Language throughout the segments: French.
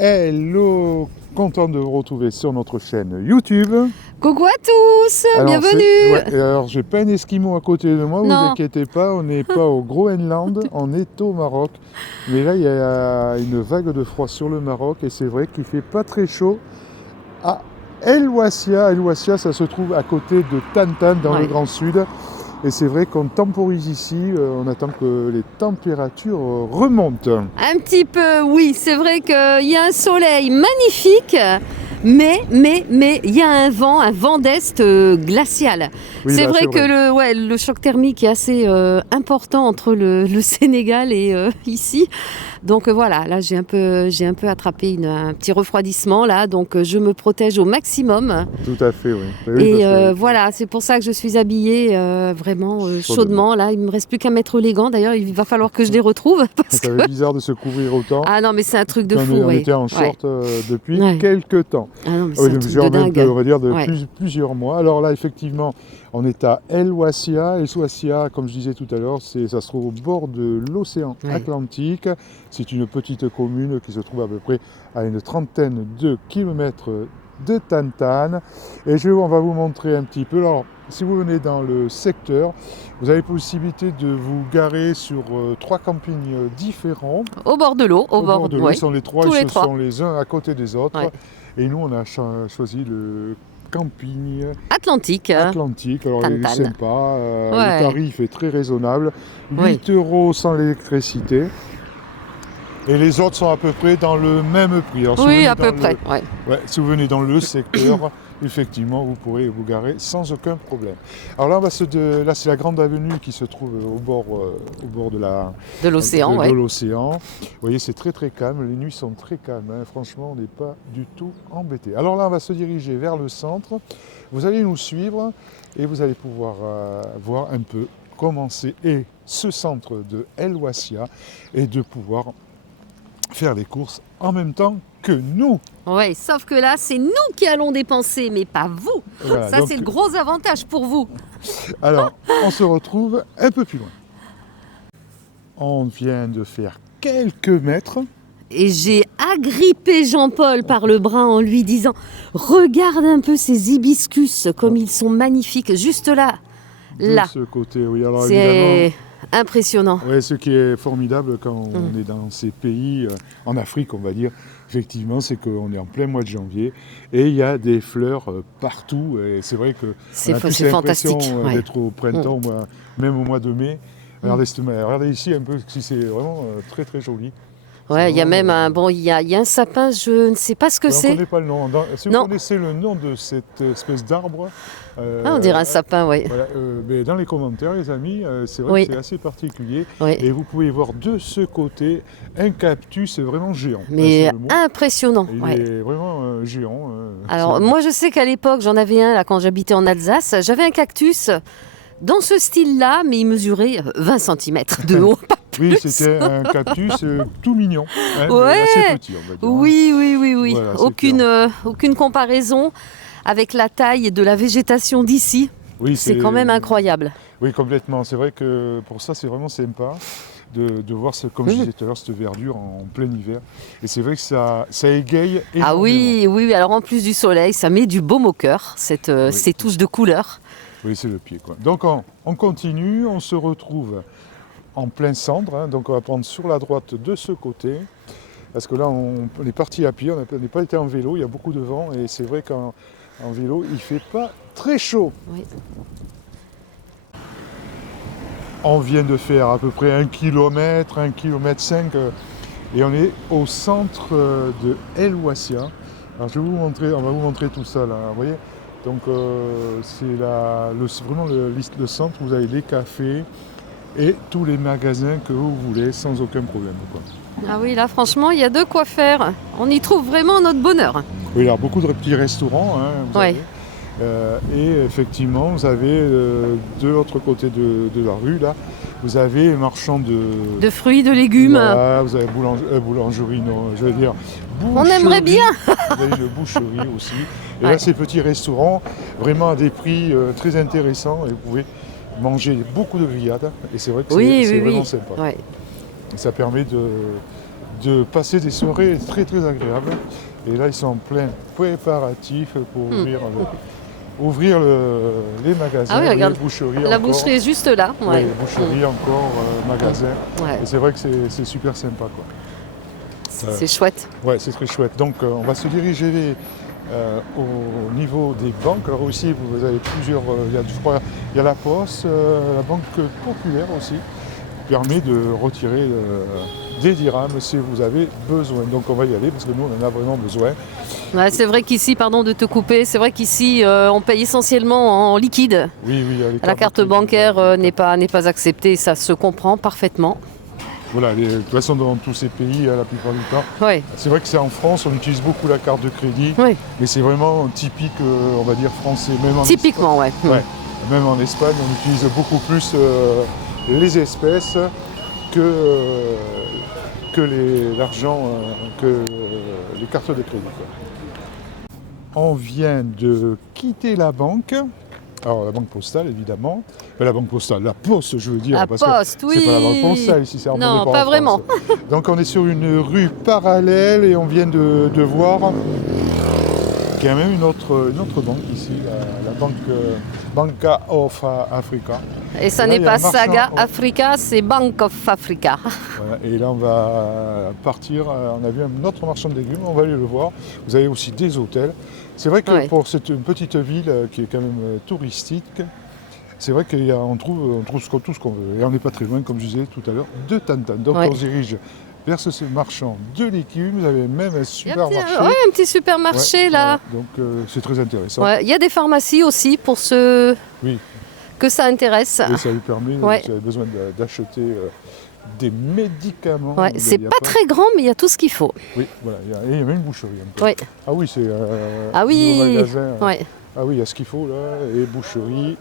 Hello, content de vous retrouver sur notre chaîne YouTube. Coucou à tous, bienvenue. Alors j'ai pas un Esquimau à côté de moi, vous inquiétez pas, on n'est pas au Groenland, on est au Maroc. Mais là il y a une vague de froid sur le Maroc et c'est vrai qu'il fait pas très chaud à El Ouassia. El Ouassia, ça se trouve à côté de Tantan dans le Grand Sud. Et c'est vrai qu'on temporise ici, on attend que les températures remontent. Un petit peu, oui, c'est vrai qu'il y a un soleil magnifique, mais il y a un vent d'est glacial. Oui, c'est vrai que le choc thermique est assez important entre le Sénégal et ici. Donc voilà, là j'ai un peu attrapé un petit refroidissement là, donc je me protège au maximum. Tout à fait, oui. Et voilà, c'est pour ça que je suis habillée vraiment chaudement. Là, il me reste plus qu'à mettre les gants. D'ailleurs, il va falloir que je les retrouve. Ça fait bizarre de se couvrir autant. Ah non, mais c'est un truc de fou. On était en short depuis quelques temps. Ah non, mais c'est un truc de dingue. On va dire plusieurs mois. Alors là, effectivement, on est à El Ouassia. El Ouassia, comme je disais tout à l'heure, ça se trouve au bord de l'océan Atlantique. C'est une petite commune qui se trouve à peu près à une trentaine de kilomètres de Tantan. Et on va vous montrer un petit peu. Alors, si vous venez dans le secteur, vous avez possibilité de vous garer sur 3 campings différents. Au bord de l'eau. Au bord de l'eau, sont les trois, ils sont les uns à côté des autres. Ouais. Et nous, on a choisi le camping Atlantique. Alors il est sympa, le tarif est très raisonnable, 8 € sans l'électricité. Et les autres sont à peu près dans le même prix. Alors, à peu près. Si vous venez dans le secteur, effectivement, vous pourrez vous garer sans aucun problème. Alors là, là c'est la grande avenue qui se trouve au bord de l'océan. Vous voyez, c'est très très calme. Les nuits sont très calmes. Hein. Franchement, on n'est pas du tout embêté. Alors là, on va se diriger vers le centre. Vous allez nous suivre et vous allez pouvoir voir un peu comment c'est ce centre de El Ouassia et de pouvoir faire les courses en même temps que nous. Oui, sauf que là, c'est nous qui allons dépenser, mais pas vous. Voilà, ça, c'est le gros avantage pour vous. Alors, on se retrouve un peu plus loin. On vient de faire quelques mètres. Et j'ai agrippé Jean-Paul par le bras en lui disant « Regarde un peu ces hibiscus, comme ils sont magnifiques, juste là. » De ce côté, oui. Alors, c'est impressionnant. Oui, ce qui est formidable quand on est dans ces pays, en Afrique on va dire, effectivement, c'est qu'on est en plein mois de janvier et il y a des fleurs partout. Et c'est vrai que c'est fantastique d'être au printemps, même au mois de mai. Regardez ici un peu, c'est vraiment très très joli. Ouais, il y a même il y a un sapin, je ne sais pas ce que c'est. On ne connaît pas le nom. Si vous connaissez le nom de cette espèce d'arbre... on dirait un sapin, oui. Voilà, mais dans les commentaires, les amis, c'est vrai que c'est assez particulier. Oui. Et vous pouvez voir de ce côté un cactus vraiment géant. Mais impressionnant. Il est vraiment géant. Alors, moi, je sais qu'à l'époque, j'en avais un là, quand j'habitais en Alsace. J'avais un cactus dans ce style-là, mais il mesurait 20 cm de haut. Oui, c'était un cactus tout mignon, mais assez petit, on va dire. Oui. Voilà, aucune comparaison avec la taille de la végétation d'ici. Oui, c'est quand même incroyable. Oui, complètement. C'est vrai que pour ça, c'est vraiment sympa de voir, comme je disais tout à l'heure, cette verdure en plein hiver. Et c'est vrai que ça égaye énormément. Ah oui. Alors en plus du soleil, ça met du baume au cœur, ces touches de couleur. Oui, c'est le pied, quoi. Donc on continue, on se retrouve en plein centre, hein, donc on va prendre sur la droite de ce côté, parce que là on est parti à pied, on n'est pas été en vélo, il y a beaucoup de vent et c'est vrai qu'en vélo il ne fait pas très chaud. Oui. On vient de faire à peu près 1 km, 1,5 km et on est au centre de El Ouassia. Alors on va vous montrer tout ça là, vous voyez. Donc c'est vraiment le centre, vous avez les cafés et tous les magasins que vous voulez sans aucun problème. Quoi. Ah oui, là franchement, il y a de quoi faire. On y trouve vraiment notre bonheur. Oui, alors beaucoup de petits restaurants. Hein, et effectivement, vous avez de l'autre côté de la rue, là, vous avez les marchands de fruits, de légumes. Voilà, vous avez boulangerie, non, je veux dire boucherie. On aimerait bien. Vous avez une boucherie aussi. Et là, ces petits restaurants, vraiment à des prix très intéressants. Et vous pouvez manger beaucoup de grillades. Et c'est vrai que c'est vraiment sympa. Ouais. Et ça permet de passer des soirées très très agréables. Et là, ils sont en plein préparatif pour ouvrir les magasins, les boucheries. La boucherie est juste là. Ouais. Oui, boucherie encore, magasin. Ouais. Et c'est vrai que c'est super sympa, quoi. C'est chouette. Ouais, c'est très chouette. Donc on va se diriger au niveau des banques. Alors aussi, vous avez plusieurs, il y a la Poste, la Banque Populaire aussi, qui permet de retirer des dirhams si vous avez besoin. Donc on va y aller parce que nous, on en a vraiment besoin. Ouais, c'est vrai qu'ici, pardon de te couper, c'est vrai qu'ici, on paye essentiellement en liquide. Oui, la carte bancaire n'est pas acceptée, ça se comprend parfaitement. Voilà, de toute façon, dans tous ces pays, la plupart du temps, c'est vrai que c'est en France, on utilise beaucoup la carte de crédit, mais c'est vraiment typique, on va dire, français. Même typiquement, même en Espagne, on utilise beaucoup plus les espèces que l'argent, que les cartes de crédit, quoi. On vient de quitter la banque. Alors la banque postale évidemment, la banque postale, la poste je veux dire, parce que c'est pas la banque postale ici, c'est non, pas vraiment. Donc on est sur une rue parallèle et on vient de voir qu'il y a même une autre banque ici, la banque Banca of Africa. Et ça n'est pas Saga Africa, c'est Bank of Africa. Voilà, et là on va partir, on a vu un autre marchand de légumes, on va aller le voir. Vous avez aussi des hôtels. C'est vrai que pour cette petite ville qui est quand même touristique, c'est vrai qu'on trouve tout ce qu'on veut. Et on n'est pas très loin, comme je disais tout à l'heure, de Tantan. Donc on se dirige vers ce marchand de légumes. Vous avez même un supermarché. Un petit supermarché là. Voilà. Donc c'est très intéressant. Il y a des pharmacies aussi pour ceux que ça intéresse. Et ça lui permet, si vous avez besoin d'acheter des médicaments. C'est pas très grand, mais il y a tout ce qu'il faut. Oui, voilà. Il y a même une boucherie. Ah oui, c'est un magasin. Ah oui, il y a ce qu'il faut là, et boucherie,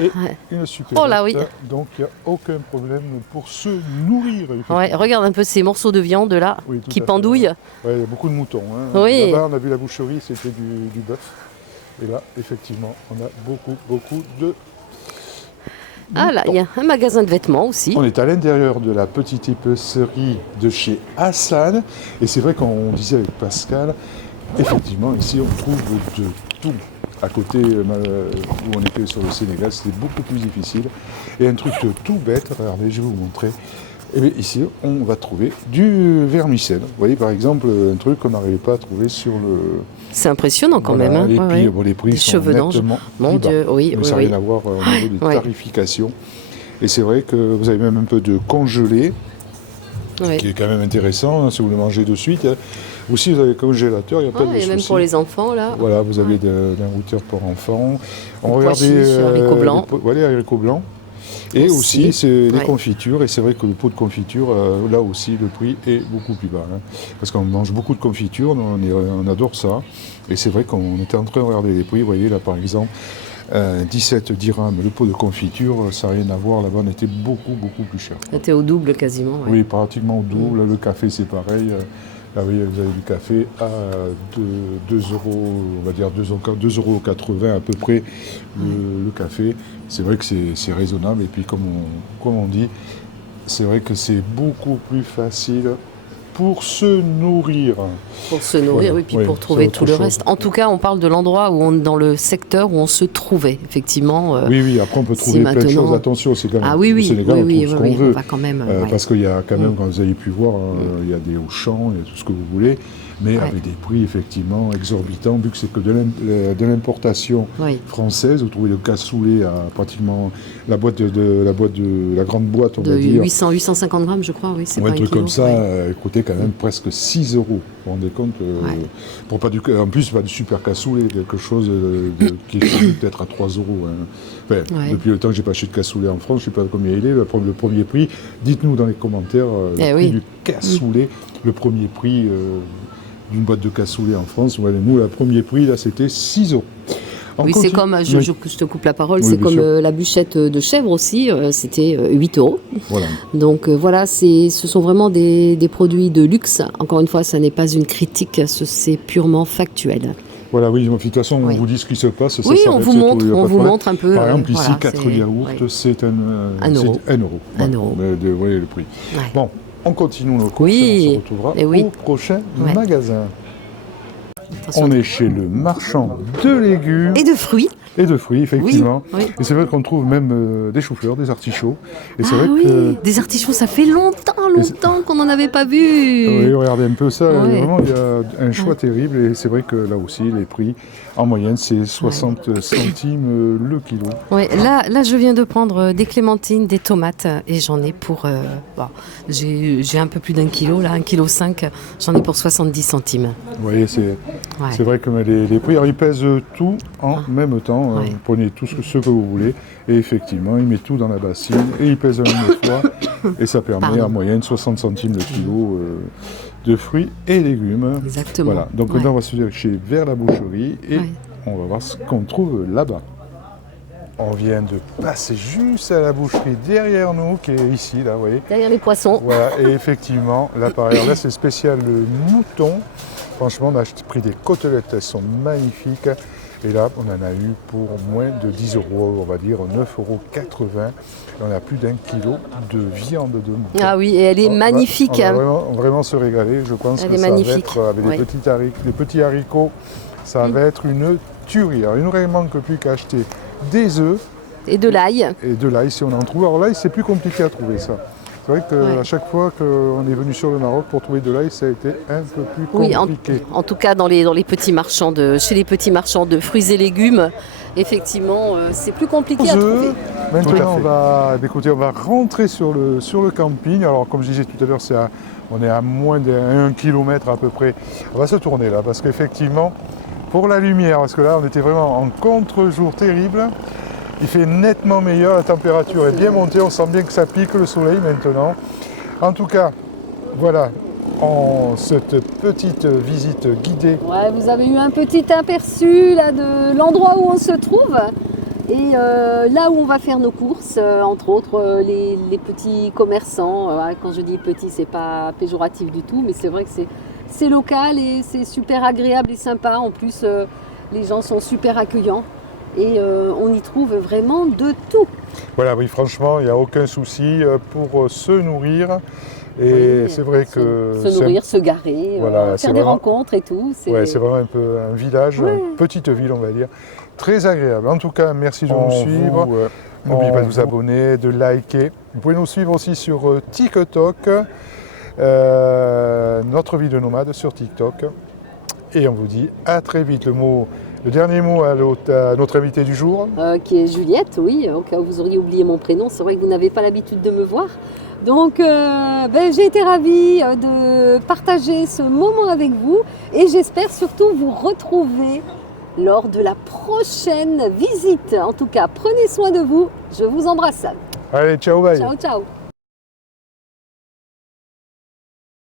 et une supérette. Donc il n'y a aucun problème pour se nourrir. Regarde un peu ces morceaux de viande là, qui pendouillent. Il y a beaucoup de moutons. Là-bas, on a vu la boucherie, c'était du bœuf. Et là, effectivement, on a beaucoup de... Ah là, il y a un magasin de vêtements aussi. On est à l'intérieur de la petite épicerie de chez Hassan. Et c'est vrai qu'on disait avec Pascal, effectivement, ici on trouve de tout. À côté où on était sur le Sénégal, c'était beaucoup plus difficile. Et un truc tout bête, regardez, je vais vous montrer. Et bien ici, on va trouver du vermicelle. Vous voyez, par exemple, un truc qu'on n'arrivait pas à trouver sur le... C'est impressionnant quand même. Hein. Les prix sont nettement Mon Dieu, mais ça n'a rien à voir au niveau des tarifications. Et c'est vrai que vous avez même un peu de congelé, qui est quand même intéressant, si vous le mangez de suite. Aussi, vous avez le congélateur, il n'y a pas de souci. Même pour les enfants, là. Voilà, vous avez d'un routeur pour enfants. On regardait haricots blancs. Les haricots blancs. Et aussi, c'est les confitures. Et c'est vrai que le pot de confiture, là aussi, le prix est beaucoup plus bas. Parce qu'on mange beaucoup de confitures, on adore ça. Et c'est vrai qu'on était en train de regarder les prix. Vous voyez, là, par exemple, 17 dirhams, le pot de confiture, ça n'a rien à voir. Là-bas, on était beaucoup plus cher. C'était au double quasiment. Oui, pratiquement au double. Le café, c'est pareil. Là, vous avez du café à 2 euros, on va dire 2,80 euros à peu près le café. C'est vrai que c'est raisonnable. Et puis, comme on dit, c'est vrai que c'est beaucoup plus facile pour se nourrir. Pour se nourrir, puis pour trouver tout le reste. En tout cas, on parle de l'endroit où dans le secteur où on se trouvait, effectivement. Oui, après on peut trouver plein de choses. Attention, c'est quand même au Sénégal, on trouve ce qu'on veut. Quand même, parce qu'il y a quand même, quand vous avez pu voir, il y a des Auchan, il y a tout ce que vous voulez, mais avec des prix effectivement exorbitants, vu que c'est que de l'importation française. Vous trouvez le cassoulet à pratiquement la grande boîte, on va dire. 850 grammes, je crois, oui, c'est pas un truc kilo. Comme ça, coûtait quand même presque 6 euros. Vous vous rendez compte en plus, pas du super cassoulet, quelque chose qui est peut-être à 3 euros. Depuis le temps que j'ai pas acheté de cassoulet en France, je ne sais pas combien il est, le premier prix. Dites-nous dans les commentaires le prix du cassoulet, le premier prix d'une boîte de cassoulet en France. Nous, le premier prix, là, c'était 6 euros. C'est comme, je te coupe la parole, c'est comme la bûchette de chèvre aussi, c'était 8 euros. Voilà. Donc ce sont vraiment des produits de luxe. Encore une fois, ça n'est pas une critique, c'est purement factuel. Voilà, de toute façon, on vous dit ce qui se passe. On vous montre un peu. Par exemple, ici, 4 yaourts, c'est 1 euro. 1 euro. Vous voyez le prix. Bon, on continue nos courses et on se retrouvera au prochain magasin. Attention. On est chez le marchand de légumes. Et de fruits. Et de fruits, effectivement. Oui. Et c'est vrai qu'on trouve même des choux-fleurs, des artichauts. Et c'est vrai que... des artichauts, ça fait longtemps qu'on n'en avait pas vu. Oui, regardez un peu ça. Vraiment, il y a un choix terrible. Et c'est vrai que là aussi, les prix, en moyenne, c'est 60 centimes le kilo. Oui, là, je viens de prendre des clémentines, des tomates. Et j'en ai pour... j'ai un peu plus d'1 kilo, là, 1,5 kg. J'en ai pour 70 centimes. Vous voyez, c'est vrai que les prix, alors, ils pèsent tout en même temps. Vous prenez tout ce que vous voulez et effectivement il met tout dans la bassine et il pèse la même fois et ça permet en moyenne 60 centimes le kilo de fruits et légumes. Exactement. Voilà. Donc maintenant on va se diriger vers la boucherie et on va voir ce qu'on trouve là-bas. On vient de passer juste à la boucherie derrière nous, qui est ici, là, vous voyez. Derrière les poissons. Voilà, et effectivement, l'appareil, là c'est spécial le mouton. Franchement, on a pris des côtelettes, elles sont magnifiques. Et là, on en a eu pour moins de 10 €, on va dire 9,80 €. On a plus d'1 kilo de viande de mouton. Ah oui, et elle est magnifique. On va vraiment se régaler. Je pense que ça va être, avec des petits haricots, ça va être une tuerie. Alors, il ne nous manque plus qu'à acheter des œufs. Et de l'ail. Et de l'ail, si on en trouve. Alors l'ail, c'est plus compliqué à trouver, ça. C'est vrai qu'à chaque fois qu'on est venu sur le Maroc pour trouver de l'ail, ça a été un peu plus compliqué. Oui, en tout cas dans les petits marchands chez les petits marchands de fruits et légumes, effectivement, c'est plus compliqué à trouver. Maintenant, on va rentrer sur le camping. Alors, comme je disais tout à l'heure, on est à moins d'1 km à peu près. On va se tourner là, parce qu'effectivement, pour la lumière, parce que là, on était vraiment en contre-jour terrible. Il fait nettement meilleur, la température est bien montée, on sent bien que ça pique le soleil maintenant. En tout cas, voilà, cette petite visite guidée. Ouais, vous avez eu un petit aperçu là, de l'endroit où on se trouve et là où on va faire nos courses, entre autres les petits commerçants. Quand je dis petit, c'est pas péjoratif du tout, mais c'est vrai que c'est local et c'est super agréable et sympa. En plus, les gens sont super accueillants. Et on y trouve vraiment de tout. Voilà, oui, franchement, il n'y a aucun souci pour se nourrir. Et c'est vrai que... Se nourrir, se garer, faire des rencontres et tout. C'est vraiment un peu un village, une petite ville, on va dire. Très agréable. En tout cas, merci de nous suivre. N'oubliez pas de vous abonner, de liker. Vous pouvez nous suivre aussi sur TikTok, notre vie de nomade sur TikTok. Et on vous dit à très vite. Le dernier mot à notre invité du jour. Qui est Juliette, oui, au cas où vous auriez oublié mon prénom. C'est vrai que vous n'avez pas l'habitude de me voir. Donc j'ai été ravie de partager ce moment avec vous et j'espère surtout vous retrouver lors de la prochaine visite. En tout cas, prenez soin de vous. Je vous embrasse. Allez, ciao, bye. Ciao, ciao.